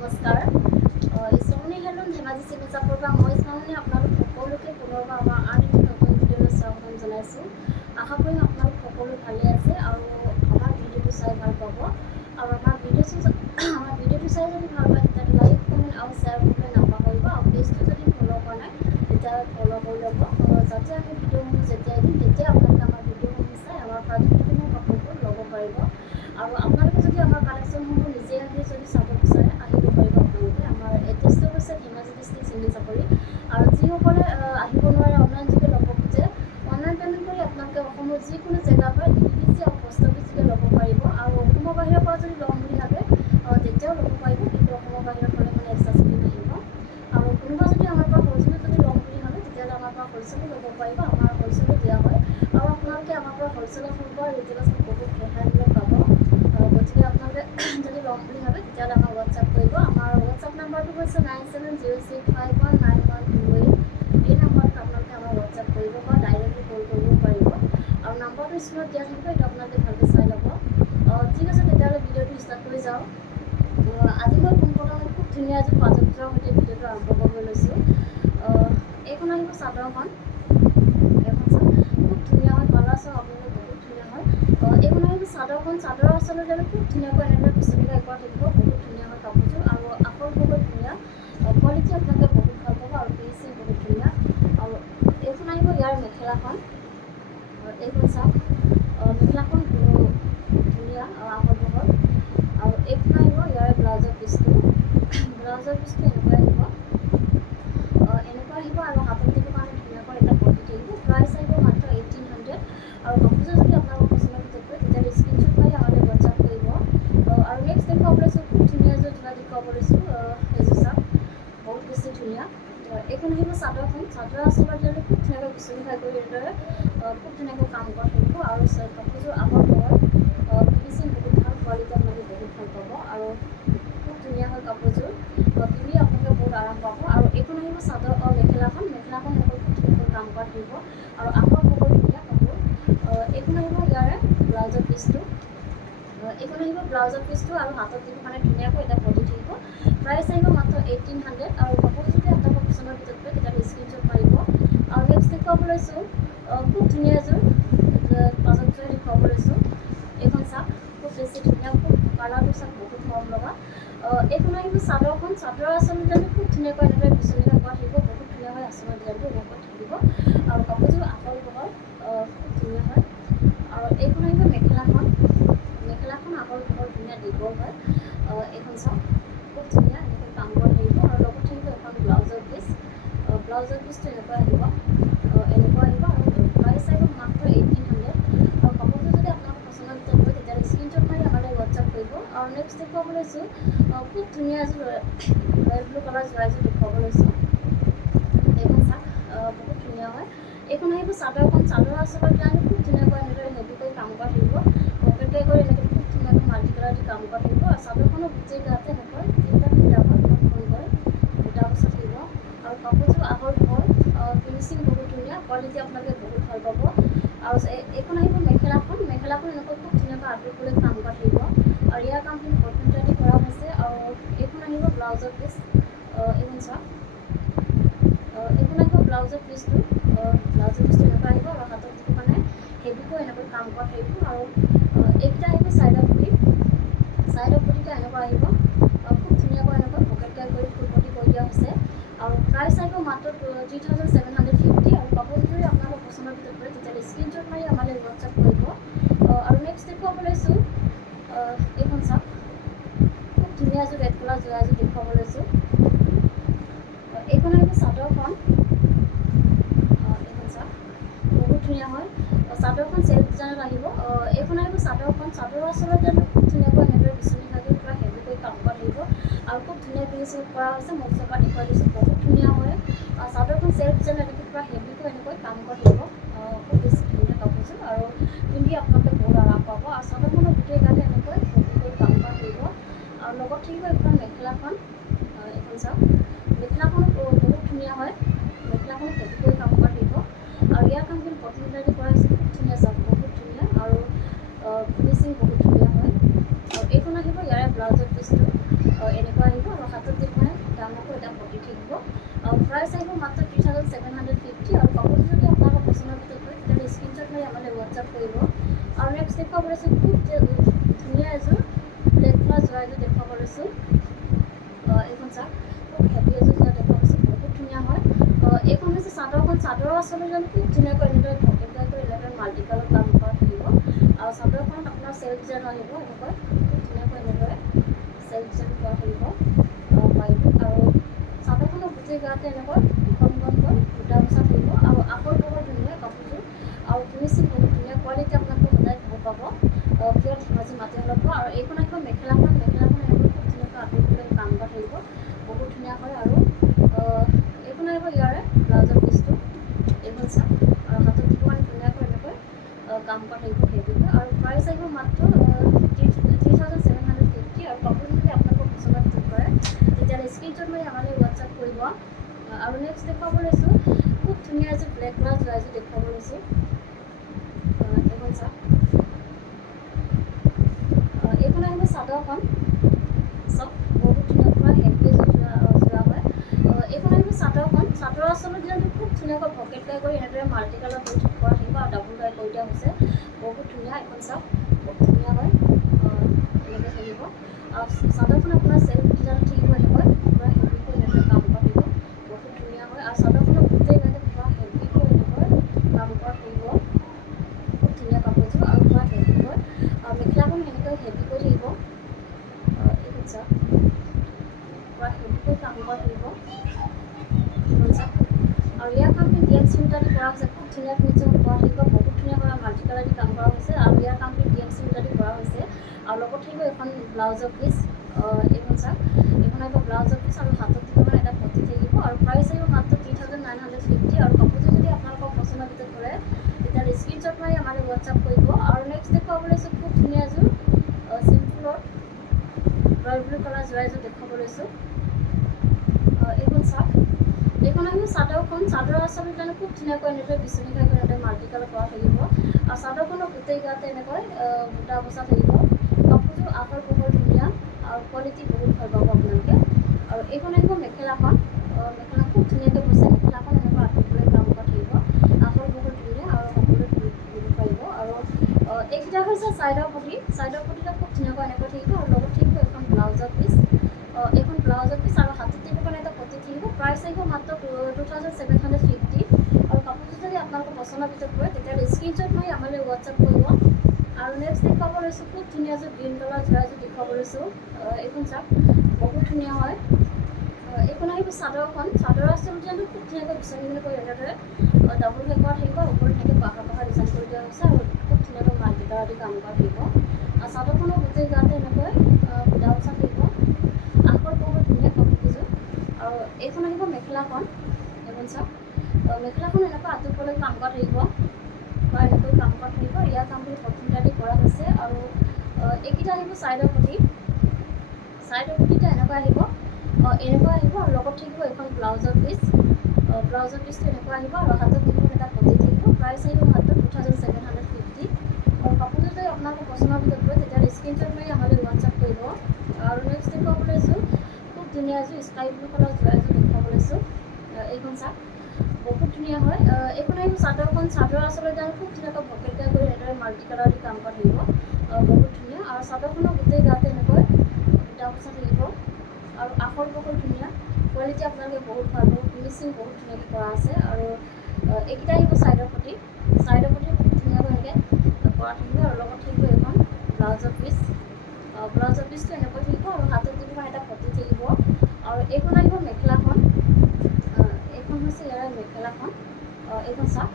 নমস্কাৰ শ্ৰাৱণী হেলন ধেমাজি চিকিৎসাপুৰৰ পৰা মই শ্ৰাৱণী আপোনালোক সকলোকে পুনৰবাৰ আমাৰ আন এটি নতুন ভিডিঅ'লৈ স্বাগতম জনাইছোঁ। আশা কৰিম আপোনালোক সকলো ভালে আছে আৰু আমাৰ ভিডিঅ'টো চাই ভাল পাব। আৰু আমাৰ ভিডিঅ'টো চাই যদি ভাল পায় তেতিয়াহ'লে লাইক কমেণ্ট আৰু শ্বেয়াৰ কৰিবলৈ নাপাহৰিব। আৰু পেজটো যদি ফ'ল' কৰা নাই তেতিয়া ফ'ল' কৰি ল'ব, যাতে আমি ভিডিঅ'সমূহ যেতিয়াই দিম তেতিয়া আপোনালোকে আমাৰ ভিডিঅ'সমূহ চাই আমাৰ পৰা যিকোনো কাপোৰবোৰ ল'ব পাৰিব। আৰু আপোনালোকে যদি আমাৰ কালেকশ্যনসমূহ নিজে আহি যদি চাব বিচাৰে আহিব পাৰিব। আপোনালোকে আমাৰ এড্ৰেছটো হৈছে ধেমাজি ডিষ্ট্ৰিক্ট চিমলিচাপৰি। আৰু যিসকলে আহিব নোৱাৰে অনলাইন যোগে ল'ব খোজে অনলাইন পে'মেণ্ট কৰি আপোনালোকে অসমৰ যিকোনো জেগাৰ পৰা DTDC আৰু পোষ্ট অফিচ যোগে ল'ব পাৰিব। আৰু অসমৰ বাহিৰৰ পৰা যদি ল'ম বুলি ভাবে তেতিয়াও ল'ব পাৰিব, কিন্তু অসমৰ বাহিৰত হ'লে মানে এক্সট্ৰা চাৰ্জ আহিব। আৰু কোনোবা যদি আমাৰ পৰা হ'লচেলত যদি ল'ম বুলি ভাবে তেতিয়াহ'লে আমাৰ পৰা হ'লচেলো ল'ব পাৰিব, আমাৰ হ'লচেলো দিয়া হয়। আৰু আপোনালোকে আমাৰ পৰা হ'লচেলত হওক বা ৰিটেইলত হওক বহুত ৰেহাই মূল্যত পাব। গতিকে আপোনালোকে যদি ল'ম বুলি ভাবে তেতিয়াহ'লে আমাক হোৱাটছআপ কৰিব। আমাৰ হোৱাটছআপ নাম্বাৰটো হৈছে 9706519128। এই নাম্বাৰটোত আপোনালোকে আমাৰ হোৱাটছআপ কৰিব বা ডাইৰেক্টলি কল কৰিব পাৰিব। আৰু নাম্বাৰটো স্ক্ৰীণত দিয়া থাকিব, এইটো আপোনালোকে ভালকৈ চাই ল'ব। ঠিক আছে, তেতিয়াহ'লে ভিডিঅ'টো ষ্টাৰ্ট কৰি যাওঁ। আজি মই পোনপ্ৰথমে খুব ধুনীয়া এযোৰ পাটৰ সৈতে ভিডিঅ'টো আৰম্ভ কৰিবলৈ লৈছোঁ। এইখন আহিব চাদৰখন, এইখন চাওক খুব ধুনীয়া হয়, কালাৰ চাওক আপোনালোকে বহুত ধুনীয়া হয়। এইখন আহিব চাদৰখন, চাদৰৰ আচলতে খুব ধুনীয়াকৈ এনেদৰে পিছলিকা একৰ থাকিব, বহুত ধুনীয়া হয় কাপোৰযোৰ। আৰু আঁচল বহুত ধুনীয়া, কোৱালিটি আপোনালোকে বহুত ভাল পাব আৰু ফিনিচিং বহুত ধুনীয়া। আৰু এইখন আহিব ইয়াৰ মেখেলাখন, এইখন চাওক মেখেলাখন ধুনীয়া আঁচল বহল। আৰু এইখন আহিব ইয়াৰ ব্লাউজৰ পিচটো, ব্লাউজৰ পিচটো এনেকুৱা আহিব, আৰু হাতত দিব কাৰণে ধুনীয়াকৈ এটা পটি থাকিব। প্ৰাইচ আহিব মাত্ৰ 1800। আৰু কাপোৰযোৰ যদি আপোনালোকৰ পচন্দৰ ভিতৰত পৰে তেতিয়াহ'লে স্ক্ৰীনশ্বট মাৰি আমালৈ হোৱাটছআপ কৰিব। আৰু নেক্সট দেখুৱাব লৈছোঁ খুব ধুনীয়া এযোৰ জোৰা দেখুৱাব লৈছোঁ। এইযোৰ চাওক বহুত বেছি ধুনীয়া। এইখন আহিব চাদৰখন, চাদৰ আচলতে যদি খুব ধুনীয়াকৈ বিচনি খাই কৰি এনেদৰে খুব ধুনীয়াকৈ কাম কৰা থাকিব। আৰু কাপোৰযোৰ আহল বহল, ফিনিচিং বহুত ভাল, কোৱালিটি আপোনালোকে বহুত ভাল পাব। আৰু খুব ধুনীয়া হয় কাপোৰযোৰ, পিন্ধি আপোনালোকে বহুত আৰাম পাব। আৰু এইখন আহিব মেখেলাখন এনেকৈ খুব ধুনীয়াকৈ কাম কৰা থাকিব। আৰু আহল বহল ধুনীয়া কাপোৰ। এইখন আহিব ইয়াৰে ব্লাউজৰ পিচটো, এইখন আহিব ব্লাউজৰ পিচটো আৰু হাতত দিব মানে ধুনীয়াকৈ এটা পটি থাকিব। প্ৰাইচ আহিব মাত্ৰ 1800। আৰু কাপোৰযোৰ যদি আপোনালোকৰ পচন্দৰ ভিতৰত পৰে তেতিয়াহ'লে স্ক্ৰীনশ্বট মাৰিব। আৰু নেক্সট দেখুৱাব লৈছোঁ খুব ধুনীয়া এযোৰ পাঁচতযোৰে দেখুৱাব লৈছোঁ। এইখন চাওক খুব বেছি ধুনীয়া, খুব কালাৰটো চাওক বহুত মৰম লগা। এইখন আহিব চাদৰখন, চাদৰ আচলতে খুব ধুনীয়াকৈ এনেদৰে বিচনি হৈ পৰা থাকিব, বহুত ধুনীয়া হয় আচলৰ ডিজাইনটো এনেকৈ থাকিব। আৰু কাপোৰযোৰ আহল বহল, খুব ধুনীয়া হয়। আৰু এইখন আহিব মেখেলাখন, মেখেলাখন আহল বহল ধুনীয়া দীঘল হয়। এইখন চাওক খুব ধুনীয়া এনেকৈ কাম কৰা থাকিব। আৰু লগত থাকিব এখন ব্লাউজৰ পিচ, ব্লাউজৰ পিচটো এনেকুৱা আহিব, আৰু প্ৰাইচ আহিব মাত্ৰ 1800। আৰু কাপোৰযোৰ যদি আপোনালোকৰ পচন্দৰ ভিতৰত হয় তেতিয়াহ'লে স্ক্ৰীনশ্বট মাৰি আমালৈ হোৱাটছআপ কৰিব। আৰু নেক্সট দেখুৱাব লৈছোঁ খুব ধুনীয়া এযোৰ ৰয়েল ব্লু কালাৰ জোৰা এযোৰ দেখুৱাব লৈছোঁ। এইখন চাওক বহুত ধুনীয়া হয়। এইখন আহিব চাদৰখন, চাদৰ আচলতে খুব ধুনীয়াকৈ এনেদৰে হেভিকৈ কাম কৰা থাকিব, পকেটকৈ কৰি এনেকৈ খুব ধুনীয়াকৈ মাল্টি কালাৰ দি কাম কৰা থাকিব। আৰু চাদৰখনৰ গোটেই গাতে এনেকৈ তিনিটা সুন্দৰকৈ বুটা বচা থাকিব। আৰু কাপোৰযোৰ আহল বহল, ফিনিচিং বহুত ধুনীয়া, কোৱালিটি আপোনালোকে বহুত ভাল পাব। আৰু এইখন আহিব মেখেলাখন, মেখেলাখন এনেকৈ খুব ধুনীয়াকৈ আঁতৰি কৰি কাম কৰা থাকিব। আৰু ইয়াৰ কামখিনি কটন দি কৰা হৈছে। আৰু এইখন আহিব ব্লাউজৰ পিচ, এইখন চাওক এইখন আহিব ব্লাউজৰ পিচটো, এনেকুৱা আহিব। আৰু হাতত যিটো মানে হেভিকৈ এনেকৈ কাম কৰা থাকিব। আৰু এইকেইটা আহিব চাইডৰ পটি, চাইডৰ পটিটো এনেকুৱা আহিব, খুব ধুনীয়াকৈ এনেকৈ পকেটকৈ কৰি ফুল পটি কৰি দিয়া হৈছে। আৰু প্ৰাইচ আহিব মাত্ৰ 3750। আৰু কাপোৰযোৰ যদি আপোনালোকৰ পচন্দৰ ভিতৰত পৰে তেতিয়াহ'লে স্ক্ৰীনশ্বট মাৰি আমালৈ হোৱাটছআপ কৰিব। আৰু নেক্সট দেখুৱাব লৈছোঁ এইখন চাওক খুব ধুনীয়া এযোৰ ৰেড কালাৰ জোৰা এযোৰ দেখুৱাব লৈছোঁ। এইখন আহিব চাদৰখন, এইখন চাওক বহুত ধুনীয়া হয়। চাদৰখন চেল্ফ ডিজাইনত আহিব। এইখন আহিব চাদৰখন, চাদৰ আচলতে খুব ধুনীয়াকৈ এনেদৰে বিচনি খাই পূৰা হেভিকৈ কাম কৰা থাকিব। আৰু খুব ধুনীয়া ফিনিচিং কৰা হৈছে, মই ওচৰৰ পৰা দেখুৱাই দিছোঁ, বহুত ধুনীয়া হয়। চাদৰখন চেল্ফ ডিজাইনত এনেকৈ পূৰা হেভিকৈ এনেকৈ কাম কৰা থাকিব, খুব বেছি ধুনীয়া কাপোৰযোৰ। আৰু পিন্ধি আপোনালোকে বহুত আৰাম পাব। আৰু চাদৰখনৰ গোটেই গাতে এনেকৈ হেভিকৈ কাম কৰা থাকিব। আৰু লগত থাকিব এইখন মেখেলাখন, এইখন চাওক মেখেলাখনো বহুত ধুনীয়া হয়, মেখেলাখনো হেভিকৈ কাম কৰা থাকিব। আৰু ইয়াৰ কামখিনি কটন দি কৰা হৈছে, খুব ধুনীয়া চাওক বহুত ধুনীয়া। আৰু ফিনিচিং বহুত ধুনীয়া হয়। আৰু এইখন আহিব ইয়াৰে ব্লাউজৰ পিচটো, এনেকুৱা আহিব আৰু হাতত দিব ডাঙৰকৈ এটা পটি থাকিব প্ৰাইচ আহিব মাত্ৰ 3750 আৰু কাপোৰটো যদি আপোনালোকৰ পচন্দৰ ভিতৰত হয় তেতিয়াহ'লে স্ক্ৰীনশ্বট মাৰি আমালৈ হোৱাটছআপ কৰিব আৰু নেক্সট দেখুৱাব লৈছোঁ খুব ধুনীয়া এযোৰ ব্লেক কালাৰ যোৰা এযোৰ দেখুৱাব লৈছোঁ এইখন চাওক খুব হেভি এযোৰ যোৰা দেখুৱাব লৈছোঁ বহুত ধুনীয়া হয় এইখন হৈছে চাদৰখন চাদৰৰ আচলতে যেন খুব ধুনীয়াকৈ এনেদৰে ভকেটকৈ এনেদৰে মাল্টি কালাৰ কাম কৰা থাকিব আৰু চাদৰখনত আপোনাৰ চেল্ফ ডিজাইন আহিব এনেকৈ খুব ধুনীয়াকৈ এনেদৰে চেল্ফ ডিজাইন কৰা থাকিব পাৰিব আৰু চাদৰখনৰ গোটেই গাতে এনেকৈ দুখনকৈ দুটা বচা থাকিব আৰু আখৰ বহুত ধুনীয়া কাপোৰযোৰ আৰু ফিনিচিং বহুত ধুনীয়া কোৱালিটি আপোনালোকে সদায় ভাল পাব পিয়ৰ ধেমাজি মাটিশালত পাব আৰু এইখন আহিব মেখেলাখন এনেকৈ খুব ধুনীয়াকৈ আঁতৰি কাম কৰা থাকিব বহুত ধুনীয়া হয় আৰু এইখন আহিব ইয়াৰে ব্লাউজৰ পিচটো এইখন চাওক আৰু হাতত দিব ধুনীয়াকৈ এনেকৈ কাম কৰা থাকিব হেভিকৈ আৰু প্ৰাইচ আহিব মাত্ৰ 3750 আৰু কাপোৰটো যদি আপোনালোকৰ পচন্দৰ ভিতৰত কৰে তেতিয়াহ'লে স্ক্ৰীনশ্বট মাৰি আমালৈ হোৱাটছআপ কৰিব আৰু নেক্সট দেখুৱাব লৈছোঁ খুব ধুনীয়া এযোৰ ব্লেক কালাৰ যোৰা এযোৰ দেখুৱাব লৈছোঁ এইখন চাওক এইখন আহিব চাদৰখন চাওক বহুত ধুনীয়া পৰা হেভি এযোৰ যোৰা হয় এইখন আহিব চাদৰখন চাদৰ আচলতে ডিজাইনটো খুব ধুনীয়াকৈ ভকেটকৈ কৰি এনেদৰে মাল্টি কালাৰ কৰি কৰা থাকিব আৰু ডাবুল ডাই কৰি দিয়া হৈছে বহুত ধুনীয়া এইখন চাওক খুব ধুনীয়া হয় এনেকৈ থাকিব আৰু চাদৰখন আপোনাৰ চেল্ফ ডিজাইনত থাকিব এনেকৈ পূৰা হেভিকৈ এনেকৈ কাম কৰা থাকিব বহুত ধুনীয়া হয় আৰু চাদৰখনৰ গোটেই গাতে পূৰা হেভিকৈ এনেকৈ কাম কৰা থাকিব খুব ধুনীয়া কাপোৰযোৰ আৰু পূৰা হেভিকৈ আৰু মেখেলাখন সেনেকৈ হেভিকৈ থাকিব এইখন চাওক পূৰা হেভিকৈ কাম কৰা থাকিব এইখন চাওক আৰু ইয়াৰ কামখিনি DMC সূতা দি কৰা হৈছে খুব ধুনীয়া ফিনিচিং কৰা থাকিব বহুত ধুনীয়া কৰা মাল্টি কালাৰ দি কাম কৰা হৈছে আৰু ইয়াৰ কামখিনি DMC সূতা দি কৰা হৈছে আৰু লগত থাকিব এখন ব্লাউজৰ পিচ এইখন চাওক এইখন আহিব ব্লাউজৰ পিচ আৰু হাতত দিব এটা পটি থাকিব আৰু প্ৰাইচ আহিব মাত্ৰ 3950 আৰু কাপোৰযোৰ যদি আপোনালোকৰ পচন্দৰ ভিতৰত কৰে তেতিয়াহ'লে স্ক্ৰীনশ্বট মাৰি আমালৈ হোৱাটছআপ কৰিব আৰু নেক্সট দেখুৱাব লৈছোঁ খুব ধুনীয়া এযোৰ চিম্পুলৰ ৰয়েল ব্লু কালাৰ যোৰা এযোৰ দেখুৱাব লৈছোঁ এইখন চাওক এইখন আহিব চাদৰখন চাদৰ আচলতে কাৰণে খুব ধুনীয়াকৈ এনেদৰে বিচনী খাই এনেদৰে মাল্টি কালাৰ কৰা থাকিব আৰু চাদৰখনৰ গোটেই গাতে এনেকৈ বুটা বচা থাকিব কাপোৰযোৰ আহল বহল ধুনীয়া আৰু কোৱালিটি বহুত ভাল পাব আপোনালোকে আৰু এইখন আহিব মেখেলাখন মেখেলা খুব ধুনীয়াকৈ বচে মেখেলাখন এনেকৈ আঁতৰিবলৈ কাম কৰা থাকিব আহল বহল ধুনীয়া আৰু সকলোৱে দিব পাৰিব আৰু এইকেইটা হৈছে ছাইডৰ পটিটা খুব ধুনীয়াকৈ এনেকৈ থাকিব আৰু লগত থাকিব এখন ব্লাউজৰ পিচ এইখন ব্লাউজৰ পিচ আৰু হাতত দিব কাৰণে এটা পটি থাকিব প্ৰাইচ আহিব মাত্ৰ 2750 আৰু কাপোৰযোৰ যদি আপোনালোকৰ পচন্দৰ ভিতৰত কৰে তেতিয়াহ'লে স্ক্ৰীনশ্বট মাৰি আমালৈ হোৱাটছআপ কৰিব আৰু নেক্সট দেখুৱাব লৈছোঁ খুব ধুনীয়া এযোৰ গ্ৰীণ কালাৰ যোৰা এযোৰ দেখুৱাব লৈছোঁ এইখন চাওক বহুত ধুনীয়া হয় এইখন আহিব চাদৰখন চাদৰ আচল ডিজাইনটো খুব ধুনীয়াকৈ বিচনী কৰি এনেদৰে ডাবুল হেড কৰা থাকিব ওপৰত এনেকৈ পাহাৰ ডিজাইন কৰি দিয়া হৈছে আৰু খুব ধুনীয়াকৈ মাল্টি কালাৰ দি কাম কৰা থাকিব আৰু চাদৰখনৰ গোটেই গাতে এনেকৈ বুটা বচা থাকিব আখৰ বহুত ধুনীয়া কাপোৰকেইযোৰ আৰু এইখন আহিব মেখেলাখন এইখন চাওক মেখেলাখন এনেকৈ আঁতৰিবলৈ কাম কৰা থাকিব বা এনেকৈ কাম কৰা থাকিব ইয়াৰ কামখিনি প্ৰথমতে দি কৰা হৈছে আৰু এইকেইটা আহিব ছাইডৰ পটিটা এনেকুৱা আহিব আৰু লগত থাকিব এখন ব্লাউজৰ পিচটো এনেকুৱা আহিব আৰু হাতত দিব এটা পটি থাকিব প্ৰাইচ আহিব মাত্ৰ 2750 আৰু কাপোৰযোৰ যদি আপোনালোকৰ পচন্দৰ ভিতৰত হয় তেতিয়াহ'লে স্ক্ৰীনশ্বট মাৰি আমালৈ হোৱাটছআপ কৰিব আৰু নেক্সট দেখুৱাব লৈছোঁ খুব ধুনীয়া এযোৰ স্কাই ব্লু কালাৰ যোৰা এযোৰ দেখুৱাব লৈছোঁ এইখন চাওক বহুত ধুনীয়া হয় এইখন আহিব চাদৰখন চাদৰ আচলতে খুব ধুনীয়াকৈ ভকেটকৈ কৰি এনেদৰে মাল্টি কালাৰ দি কাম কৰা থাকিব বহুত ধুনীয়া আৰু চাদৰখনৰ গোটেই গাতে এনেকৈ বুটা বচা থাকিব আৰু আখৰ বহল ধুনীয়া কোৱালিটি আপোনালোকে বহুত ভাল পাব ফিনিচিং বহুত ধুনীয়াকৈ কৰা আছে আৰু এইকেইটা আহিব ছাইডৰ পটি খুব ধুনীয়াকৈ এনেকৈ কৰা থাকিব আৰু লগত থাকিব এখন ব্লাউজৰ পিচটো এনেকৈ থাকিব আৰু হাতত দিব এটা পটি থাকিব আৰু এইখন আহিব মেখেলাখন এইখন হৈছে ইয়াৰ মেখেলাখন এইখন চাওক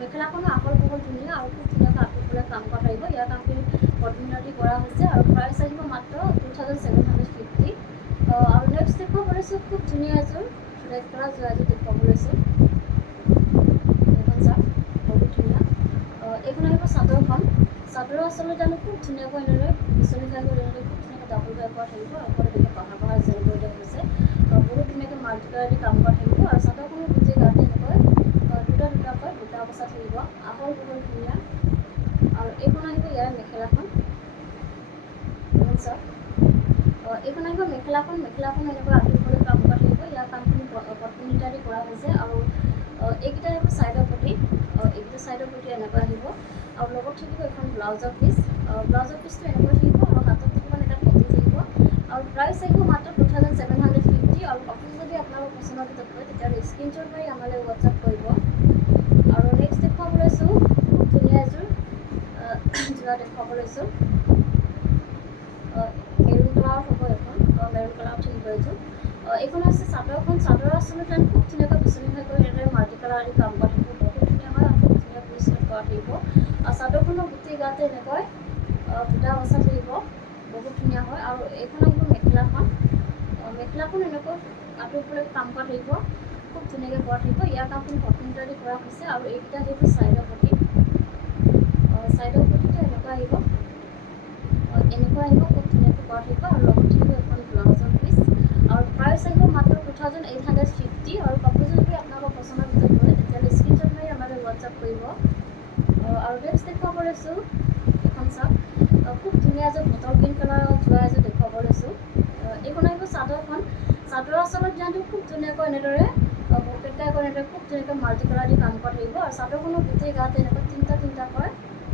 মেখেলাখনৰ আখৰ বহুত ধুনীয়া আৰু খুব ধুনীয়াকৈ আঁতৰিবলৈ কাম কৰা থাকিব ইয়াৰ কামখিনি পদ্মিনী কৰা হৈছে আৰু প্ৰাইচ আহিব মাত্ৰ 2750 আৰু নেক্সট দেখুৱাব লৈছোঁ খুব ধুনীয়া এযোৰ ৰেড কালাৰ যোৰা এযোৰ দেখুৱাব লৈছোঁ এইখন চাওক বহুত ধুনীয়া এইখন আহিব চাদৰখন চাদৰ আচলতে আমি খুব ধুনীয়াকৈ এনেদৰে বিচনী খাই কৰি এনেদৰে খুব ধুনীয়াকৈ ডাবুল বাই কৰা থাকিব আৰু এনেকৈ পাহাৰ ডিজাইন কৰি দিয়া হৈছে বহুত ধুনীয়াকৈ মাল্টি কালাৰ দি কাম কৰা থাকিব আৰু চাদৰখনৰ গোটেই গাতে এনেকৈ দুটাকৈ বুটা বচা থাকিব আহল বহল ধুনীয়া আৰু এইখন আহিব ইয়াৰ মেখেলাখন এইখন চাওক এইখন এইখন আহিব মেখেলাখন এনেকুৱা আঁতৰি কৰি কাম কৰা থাকিব। ইয়াৰ কামখিনি কটন ইটাৰি কৰা হৈছে আৰু এইকেইটা আহিব চাইডৰ পটি, এইকেইটা চাইডৰ পটি এনেকুৱা আহিব আৰু লগত থাকিব এখন ব্লাউজৰ পিচ। ব্লাউজৰ পিচটো এনেকুৱা থাকিব আৰু হাতত থাকিব এটা পটি থাকিব আৰু প্ৰাইচ আহিব মাত্ৰ 2750 আৰু কাপোৰ যদি আপোনালোকৰ পচন্দৰ ভিতৰত হয় তেতিয়াহ'লে স্ক্ৰীনশ্বট মাৰি আমালৈ হোৱাটছআপ কৰিব। আৰু নেক্সট দেখুৱাব লৈছোঁ খুব ধুনীয়া এযোৰ যোৰা দেখুৱাব লৈছোঁ। মেৰুন কালাৰত হ'ব এখন, মেৰুন কালাৰত থাকিব এইযোৰ। এইখন আছে চাদৰখন। চাদৰ আচলতে খুব ধুনীয়াকৈ বিচনীভাই কৰি এনেদৰে মাল্টি কালাৰ দি কাম কৰা থাকিব, বহুত ধুনীয়া হয় আৰু খুব ধুনীয়া পৰিষ্কাৰ কৰা থাকিব। আৰু চাদৰখনৰ গোটেই গাতে এনেকৈ বুটা বচা থাকিব, বহুত ধুনীয়া হয়। আৰু এইখন আহিব মেখেলাখন। মেখেলাখন এনেকৈ আঁতৰলৈকে কাম কৰা থাকিব, খুব ধুনীয়াকৈ কৰা থাকিব। ইয়াৰ কামখিনি কটন ইটাৰি কৰা হৈছে আৰু এইকেইটা আহিব চাইডৰ পটি। চাইডৰ পটিটো এনেকুৱা আহিব, খুব ধুনীয়াকৈ কৰা থাকিব আৰু লগত থাকিব এখন ব্লাউজৰ পিচ আৰু প্ৰাইচ আহিব মাত্ৰ 2850 আৰু কাপোৰযোৰ যদি আপোনালোকৰ পচন্দৰ ভিতৰত হয় তেতিয়াহ'লে স্ক্ৰীনশ্বট মাৰি আমালৈ হোৱাটছআপ কৰিব। আৰু নেক্সট দেখুৱাব লৈছোঁ এখন চাওক, খুব ধুনীয়া এযোৰ বটল গ্ৰীণ কালাৰৰ যোৰা এযোৰ দেখুৱাব লৈছোঁ। এইখন আহিব চাদৰখন। চাদৰৰ আচলত ডিজাইনটো খুব ধুনীয়াকৈ এনেদৰে পকেটকাই কৰি এনেদৰে খুব ধুনীয়াকৈ মাল্টি কালাৰ দি কাম কৰা থাকিব আৰু চাদৰখনৰ গোটেই গাতে এনেকৈ তিনিটাকৈ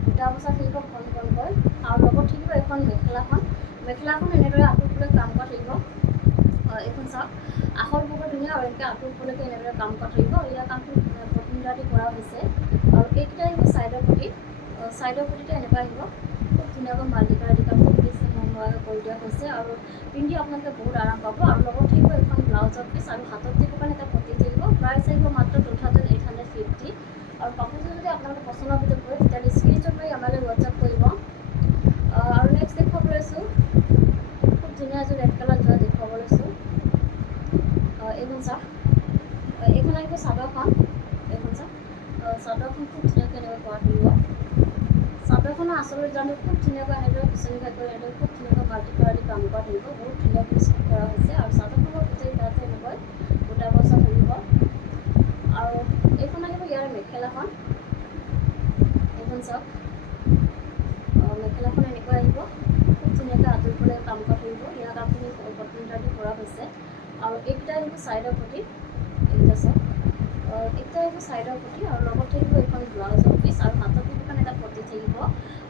বুটা বচা থাকিব ঘন ঘনকৈ আৰু লগত থাকিব এখন মেখেলাখন এনেদৰে আঁতৰলৈ কাম কৰা থাকিব। এইখন চাওক, আখৰ বহুত ধুনীয়া আৰু এনেকৈ আঁতৰলৈকে এনেদৰে কাম কৰা থাকিব। ইয়াৰ কামটো কটন ইটাৰি কৰা হৈছে আৰু এইকেইটা আহিব চাইডৰ পটি। চাইডৰ পটিটো এনেকুৱা আহিব, খুব ধুনীয়াকৈ মাল্টি কালাৰ দি কাম কৰি দিয়া হৈছে আৰু পিন্ধি আপোনালোকে বহুত আৰাম পাব। আৰু লগত থাকিব এখন ব্লাউজৰ পিচ আৰু হাতত দিব কাৰণে এটা পটি থাকিব। প্ৰাইচ আহিব মাত্ৰ 2850 আৰু কাপোৰযোৰ যদি আপোনালোকৰ পচন্দৰ ভিতৰত হয় তেতিয়াহ'লে স্ক্ৰীনশ্বট মাৰি আমালৈ হোৱাটছআপ কৰিব। আৰু নেক্সট দেখুৱাব লৈছোঁ খুব ধুনীয়া এযোৰ ৰেড কালাৰ যোৰা দেখুৱাব লৈছোঁ। এইখন চাওক, এইখন আহিব চাদৰখন। এইখন চাওক, চাদৰখন খুব ধুনীয়াকৈ এনেকৈ কৰা থাকিব। চাদৰখনৰ আচলৰ ডিজাইনটো খুব ধুনীয়াকৈ এনেদৰে বিচনীভাই কৰি এনেদৰে খুব ধুনীয়াকৈ মাল্টি কালাৰ দি কাম কৰা থাকিব, বহুত ধুনীয়া পৰিষ্কাৰ কৰা হৈছে আৰু চাদৰখনৰ গোটেই গাতে এনেকৈ বুটা বচা থাকিব। আৰু এইখন আহিব ইয়াৰ মেখেলাখন। এইখন চাওক, মেখেলাখন এনেকৈ আহিব, খুব ধুনীয়াকৈ আঁতৰলৈ কাম কৰা থাকিব। ইয়াৰ কামখিনি কটন ইটাৰি কৰা হৈছে আৰু এইকেইটা আহিব চাইডৰ পটি। এইকেইটা চাওক, এইকেইটা আহিব চাইডৰ পটি আৰু লগত থাকিব এখন ব্লাউজৰ পিচ আৰু হাতত দিব কাৰণে এটা পটি থাকিব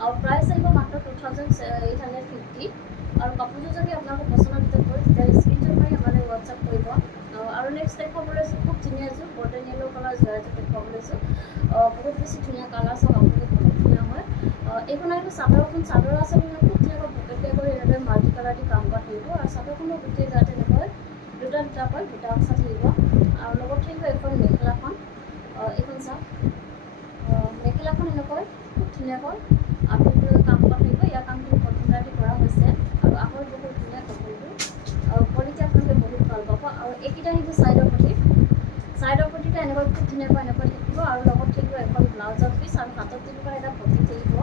আৰু প্ৰাইচ আহিব মাত্ৰ 2850 আৰু কাপোৰযোৰ যদি আপোনালোকৰ পচন্দৰ ভিতৰত হয় তেতিয়াহ'লে স্ক্ৰীনশ্বট মাৰি আমালৈ হোৱাটছআপ কৰিব। আৰু নেক্সট দেখুৱাব লৈছোঁ খুব ধুনীয়া এযোৰ গল্ডেন য়েল্ল' কালাৰ যোৰা এযোৰ দেখুৱাব লৈছোঁ। বহুত বেছি ধুনীয়া কালাৰ, চাওক আপোনালোকে বহুত ধুনীয়া হয়। এইখন আহিব চাদৰখন। চাদৰ আচলতে খুব ধুনীয়াকৈ পকেটকাই কৰি এনেদৰে মাল্টি কালাৰ দি কাম কৰা থাকিব আৰু চাদৰখনৰ গোটেই গাত এনেকৈ দুটাকৈ বুটা বচা থাকিব আৰু লগত থাকিব এখন মেখেলাখন। এইখন চাওক, মেখেলাখন এনেকৈ খুব ধুনীয়াকৈ আঁতৰলৈ কাম কৰা থাকিব। ইয়াৰ কামখিনি কটন ইটাৰি কৰা হৈছে আৰু আখৰ বহুত ধুনীয়া কাপোৰটো কোৱালিটি আপোনালোকে বহুত ভাল পাব। আৰু এইকেইটা আহিব চাইডৰ পটি। চাইডৰ পটিটো এনেকৈ খুব ধুনীয়াকৈ এনেকৈ থাকিব আৰু লগত থাকিব এখন ব্লাউজৰ পিচ আৰু হাতত দিব এটা পটি থাকিব।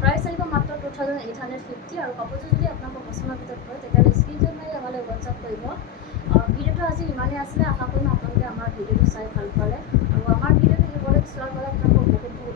প্ৰাইচ আহিব মাত্ৰ 2850 আৰু কাপোৰযোৰ যদি আপোনালোকৰ পচন্দৰ ভিতৰত হয় তেতিয়াহ'লে স্ক্ৰীনশ্বট মাৰি আমালৈ হোৱাটছআপ কৰিব। ভিডিঅ'টো আজি ইমানেই আছিলে, আশা কৰিম আপোনালোকে আমাৰ ভিডিঅ'টো চাই ভাল পালে আৰু আমাৰ ভিডিঅ'টো শেষলৈ চোৱাৰ বাবে আপোনালোকক বহুত